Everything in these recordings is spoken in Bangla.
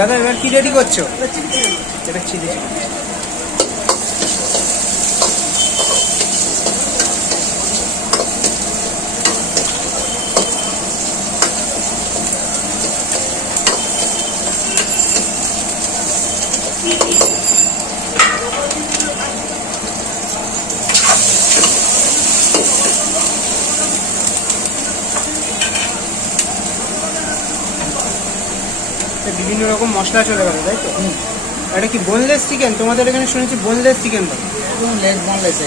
দাদা এবার কি রেডি করছো? এটা চিলি। বিভিন্ন রকম মশলা চলে গেল, তাই তো? এটা কি বোনলেস চিকেন? তোমাদের এখানে শুনেছি বোনলেস চিকেন বলে। লেগ বোনলেস,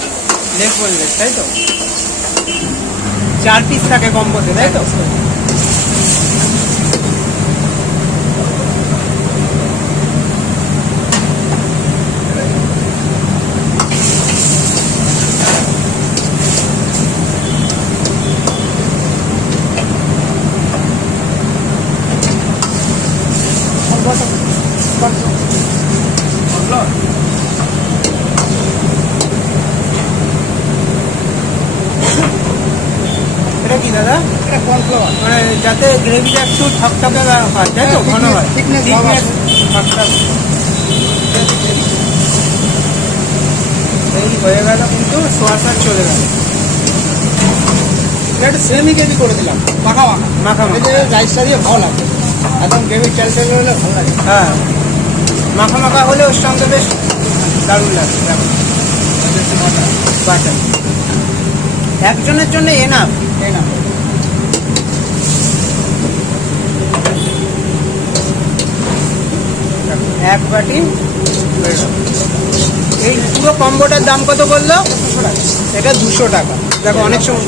লেগ বোনলেস, তাই তো? 4 পিস থাকে কম্বোতে, তাই তো? এটা কি দাদা? এটা কর্নফ্লাওয়ার, মানে যাতে গ্রেভিটা একটু ঠকঠকে হয়, তাই তো? ঘন হয়, thickness এই হয়ে গেল, কিন্তু সোয়া সস চলে গেল। একটু সেমি গ্রেভি করে দিলাম, মাখা মাখা মাখা মাখা। রাইসটা দিয়ে ভালো লাগে, একদম গ্রেভি চাল চাল হলে ভালো লাগে। হ্যাঁ, মাখা মাখা হলে ওর সঙ্গে বেশ দারুণ লাগে। বাটার একজনের জন্য এনাফ। তাই না? এক বাটি। এই পুরো কম্বোটার দাম কত বললো? 200 টাকা। এটা 200 টাকা। দেখো অনেক সময়